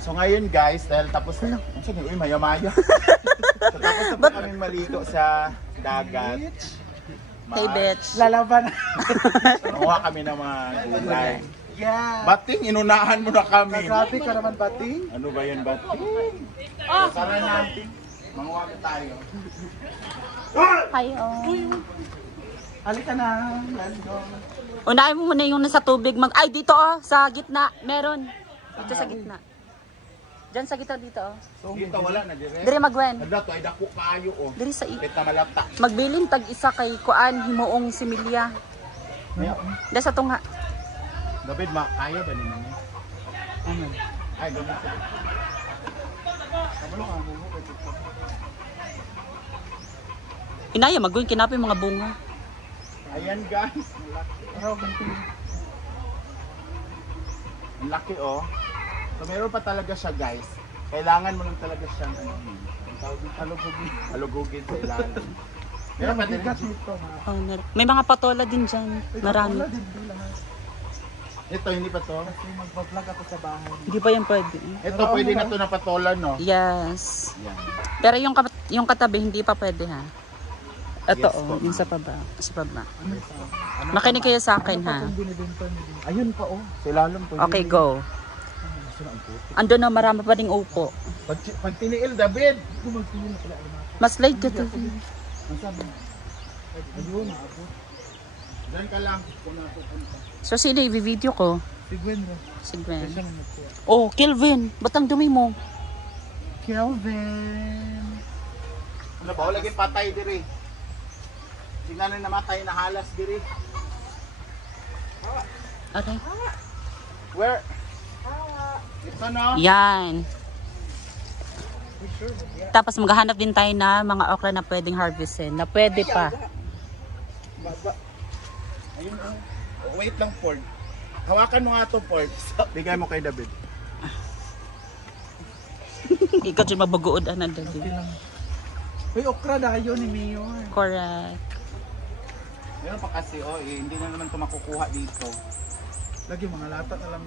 So ngayon guys, dahil tapos na, uy, maya-maya. So tapos na po kami maligo sa dagat. Hey, bitch. Lalaban. Nakuha kami ng mga gulay. Yeah. Bating, inunahan mo na kami. Grabe ka naman, Bating. Ano ba yan, Bating? Tara natin. Manguha tayo. Hi, oh. Halika na. Let's go. Unahin mo muna yung nasa tubig. Ay, dito oh, sa gitna. Meron. Dito sa gitna. Diyan sa gitna dito oh. So, dito wala na dire. Dire magwen. Nagdato ay dako kaayo oh. Dire sa Pit na malata. magbilin tag isa kay kuan himuong similya. Da sa tunga. David, kaya ba nila niya? Ano? Ay, gamit ko. Inaya magwen kinapay mga bunga. Ayan guys. Ang laki oh. So meron pa talaga siya guys. Kailangan mo lang talaga siyang alugugin sa ilalim. Meron pa din. Oh, may mga patola din diyan. Marami. Ito hindi pa to. Kasi mag-vlog ako sa bahay. Hindi pa yan pwede. Ito pwede na to na patola no. Yes. Yan. Pero yung katabi hindi pa pwede ha. Ito Yes, oh, po. yung sa baba. Sa baba. Makinig kayo sa akin ha. Ayun pa oh. Sa ilalim po. Okay, go. Ando na marami pa ding upo. Pag tiniil David. Mas light ka to. Ang sabi. Ayun. Diyan ka lang kung napupunta. So sino i-video ko? Si Gwen. Si Gwen. Oh, Kelvin. Ba't ang dumi mo? Kelvin. Ano ba? Lagi patay diri. Tingnan na namatay na halas diri. Okay. Where? Ito no? Yan. Tapos maghahanap din tayo na mga okra na pwedeng harvestin. Na pwede pa. Baba. Ayun oh. Wait lang Ford. Hawakan mo nga to Ford. Bigay mo kay David. Ikaw dyan mabagood na David. Uy, okra dahil ni Mayor. Correct. Meron pa kasi oh, hindi na naman ito makukuha dito. Lagi mga lata na lang.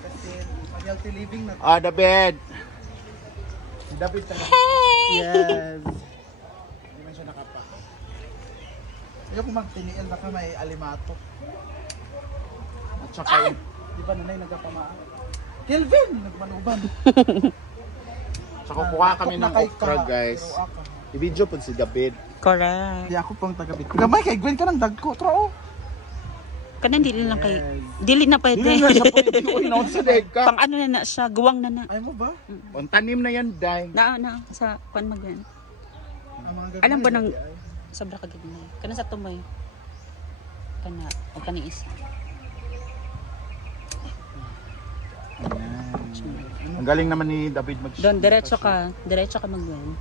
Kasi mag-healthy living na. Ah, David. Si David talaga. Yes. Hindi man siya nakapa. Ayoko magtiniil baka may alimato. At saka Di ba nanay nagkapamaan? Kelvin! Nagmanuban. saka kukuha kami ng okra guys. I-video po si David. Correct. Di ako pang taga-bit. Gamay kay Gwen ka ng dagko. Tro. Kanan dili lang kay dili na pwede. Hindi na siya pwede. Uy, naon sa leg ka. Pang ano na siya, guwang na. Ay mo ba? On tanim na yan, Day. Na sa pan magwen. Ang mga gagawin Alam ba sa ng DI? sobra ka gid kana sa tumoy. Kana o kani isa. Ang galing naman ni David mag-shoot. Doon diretso ka magwen.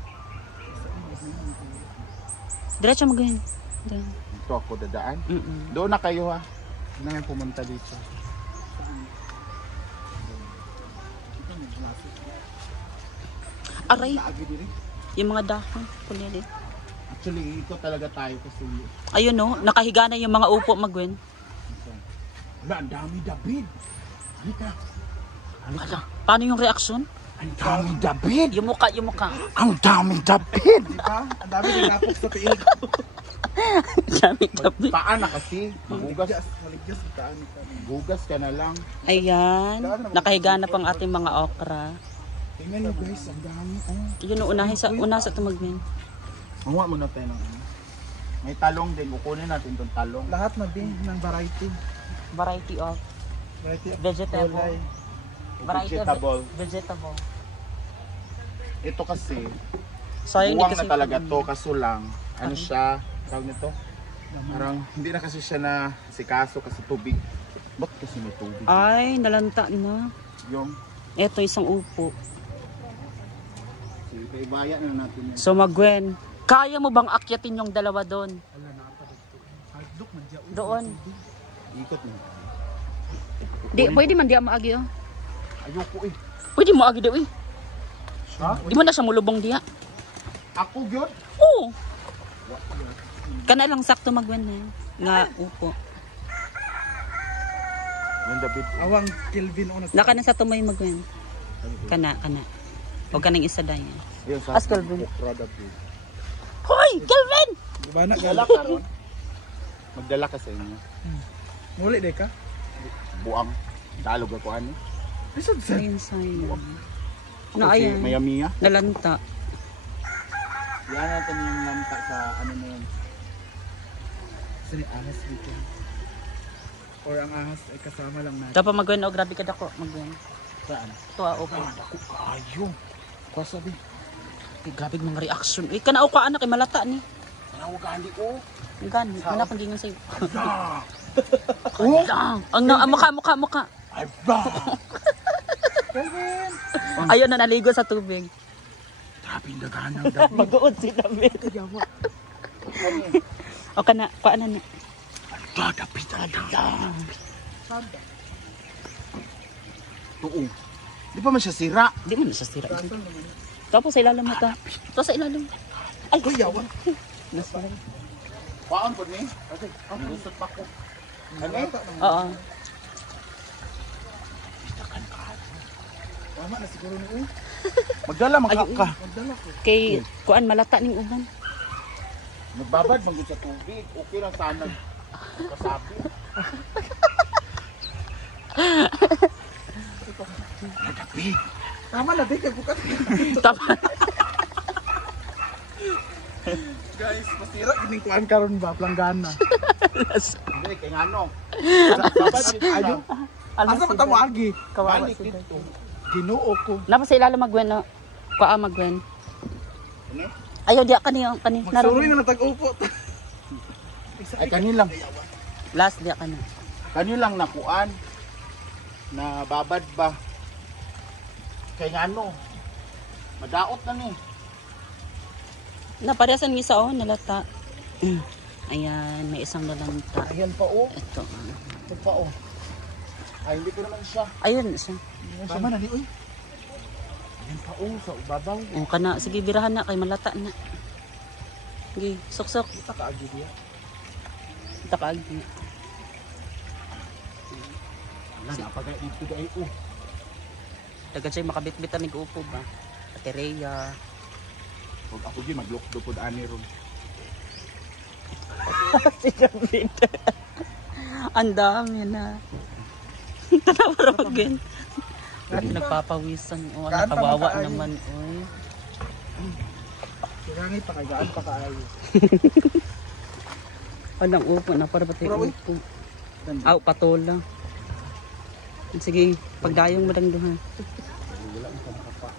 Diretso magwen. Doon. Dito ako dadaan. Mm. Doon na kayo ha. Hindi na pumunta dito. Aray, yung mga dahon, kunyari. Actually, ito talaga tayo kasi. Ayun no, nakahiga na yung mga upo magwen. Wala, ang dami David. Halika. Ala, paano yung reaksyon? Ang dami David. Yung muka. Ang dami David. Di ba? Ang dami nilapok sa tiil ko. Dami gabi. Paan na kasi. Magugas. Maligyan sa taan ka. Gugas ka na lang. Ayan, nakahiga na pang ating mga okra. Tingnan nyo guys, ang dami. Oh. Yun una sa tumagmin. Mamuha mo na tayo ng ano. May talong din. Kukunin natin itong talong. Lahat na din ng variety. Variety of Variety of vegetable. gulay. Variety Vegetable. of vegetable. Ito kasi, Sayang buwang kasi na talaga ito. to. Kaso lang, ano siya, tawag nito? Parang hindi na kasi siya na sikaso kasi tubig. Ba't kasi may tubig? Ay, nalanta na. Yung, Ito isang upo. sige, ibaya na natin yan. So magwen, kaya mo bang akyatin yung dalawa doon? Wala na pa dito. Hardlock man dyan. Doon. Ikot mo. Di, pwede man di maagi oh. Ayoko eh. Pwede mo agi daw eh. Ha? Di mo na siya mulubong diya. Ako yun? Oo. Kana lang sakto magwen na nga upo. Yung David. Awang Kelvin o Naka na sa tumoy magwen. Kana. Huwag ka nang isa dayan. Yung sa As Kelvin. Okra David. Hoy! Kelvin! Di ba na? Magdala ka ron. Magdala ka sa inyo. Muli de ka? Buang. Dalog ako ano. Lisod sa. Ayun sa'yo. Kasi Ayan. Mayamiya. Nalanta. Yan natin yung namta sa ano na yun. Sini ahas dito. Or ang ahas ay kasama lang natin. Dapat magwen o grabe ka dako. Magwen. Saan? Ito okay. Ako kayo. Kwa sabi. Grabe mga reaction. Kana o ka anak kay malata ni. Nawagali ko. Ang gani. Kana pang gingon sa'yo. Oh! Ang mukha. Ay ba! Ayun na naligo sa tubig. Grabe yung dagana. David. Mag-uod si David. O kana, paano na? David talaga. Oo. Di pa man siya sira. Di mo na siya sira. Tapos sa ilalim mo ta. Tapos sa ilalim. Ay, Yawan. nasira. Paan po ni? Okay. Lusot pa ko. Ano? Oo. Tama na siguro ni Uy. Magdala ka. Magdala ko. Kay kuan malata ning uban. Nagbabad manggod sa tubig. Okay lang sana. Kasabi. David. Tama na di kay bukas. Tama. Guys, masira gining kuan karon ba planggana. Hindi, kay ano. Babad dito Ayo. Asa man ta mo agi? Kawawa Balik si David. dito. Ginoo ko. Napa sa ilalim magwen no. Kuha magwen. Ano? Ayaw diya kani Magsuroy na natag-upo. Ay kanilang. Last diya kana. Kanilang nakuan. Na babad ba? Kay ano. Madaot na ni. Naparesan ni sa nalata. Ayan, may isang nalanta. Ayan pa oh. Ito. Ito pa oh. Ay hindi ko naman siya. Ayun siya. Tama na di Uy. Ayan pa oh. Sa babaw. O kana sige birahan na kay malata na. Sige, sok-sok. Kita ka agi diya. Kita kaagi. Wala napagay dito ay oh. Dagan siya makabit-bitan ni upo ba. Atereya. Huwag ako di maglokdo po ani ron. Si David. Ang dami na. Tanawa rin again. Nagpapawisan. O, Kaan pa nakawawa makaayo. naman. Oy. Sirangi pa kay gaan pa kaayo. Walang upo na para pati Pero, uy. upo. Aw, patola. Sige, pagdayong mo lang duha. Wala ang nakapa.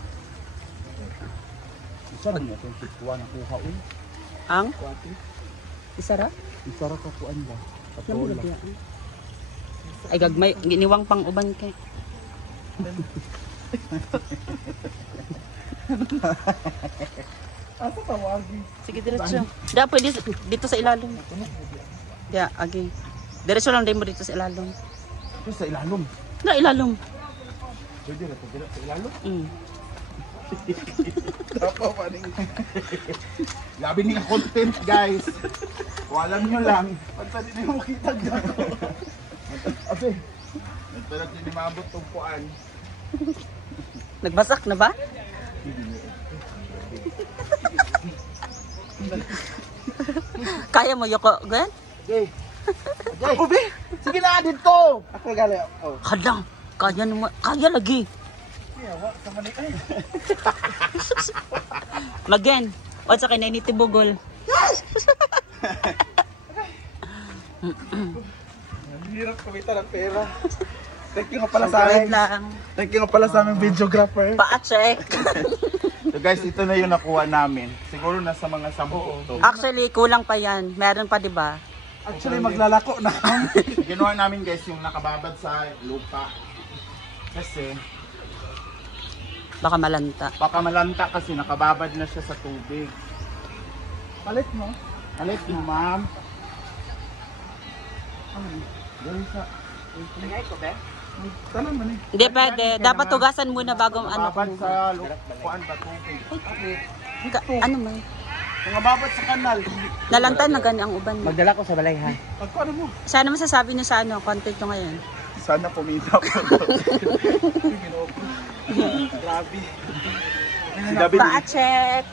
Isa rin natin kuha na kuha oh. Ang? Kuwati. Isara? Isa ra ka kuan ba? Namu Patola. lagi. Ay gagmay, giniwang pang uban kay. Asa ta mo agi? Sige, diretso. Da, pwede dito sa ilalim. Ya, agi. Diretso lang din mo dito sa ilalim. Ito sa ilalom. Na ilalim. Pwede na ito sa ilalom. Tapa pa ning. Labi ni content guys. Kung alam nyo lang. Pagka di mo kita gako. Ate. Nagtalag din ni maabot tong kuan. Nagbasak na ba? Kaya mo yoko, Gwen? Okay. Okay. Ubi. Sige na dito. Ako gali. Oh. Kadang, kaya naman, kaya lagi. Yawa sa mani ay. Magyan, o sa kanya ni Tibugol. Hirap kumita ng pera. Thank you nga pala sa Wait amin. lang. Thank you nga pala sa aming videographer. Pa-check. So guys, ito na yung nakuha namin. Siguro nasa mga 10 to. Actually, kulang pa yan. Meron pa, di ba? Actually maglalako na. Ginawa namin guys yung nakababad sa lupa. Kasi Baka malanta. baka malanta kasi nakababad na siya sa tubig. Palit mo. Alit mo ma'am. Doon sa Tanan man eh. Hindi pwede. Dapat tugasan muna bago ano. nakababad sa lupa. Kuan ba tubig? Ano man? Nakababad sa kanal. Nalantan na gani ang uban. Magdala ko sa balay ha. Pagkuano mo? Sana masasabi niyo sa ano, content nyo ngayon. Sana kumita ko. Grabe. Sinabi Pa-check.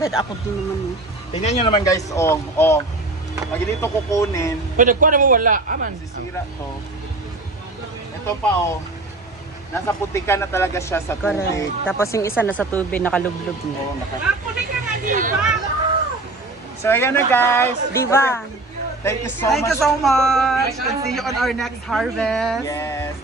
Kahit ako din naman. Tingnan nyo naman guys, pag dito kukunin, Pwede ko na mo wala. Aman. sisira to. Ito pa nasa putikan na talaga siya sa tubig. Correct. Tapos yung isa nasa tubig, nakalublob na. So ayan na guys. Diba? Thank you so Thank much. you so much. And see you on our next harvest. Yes.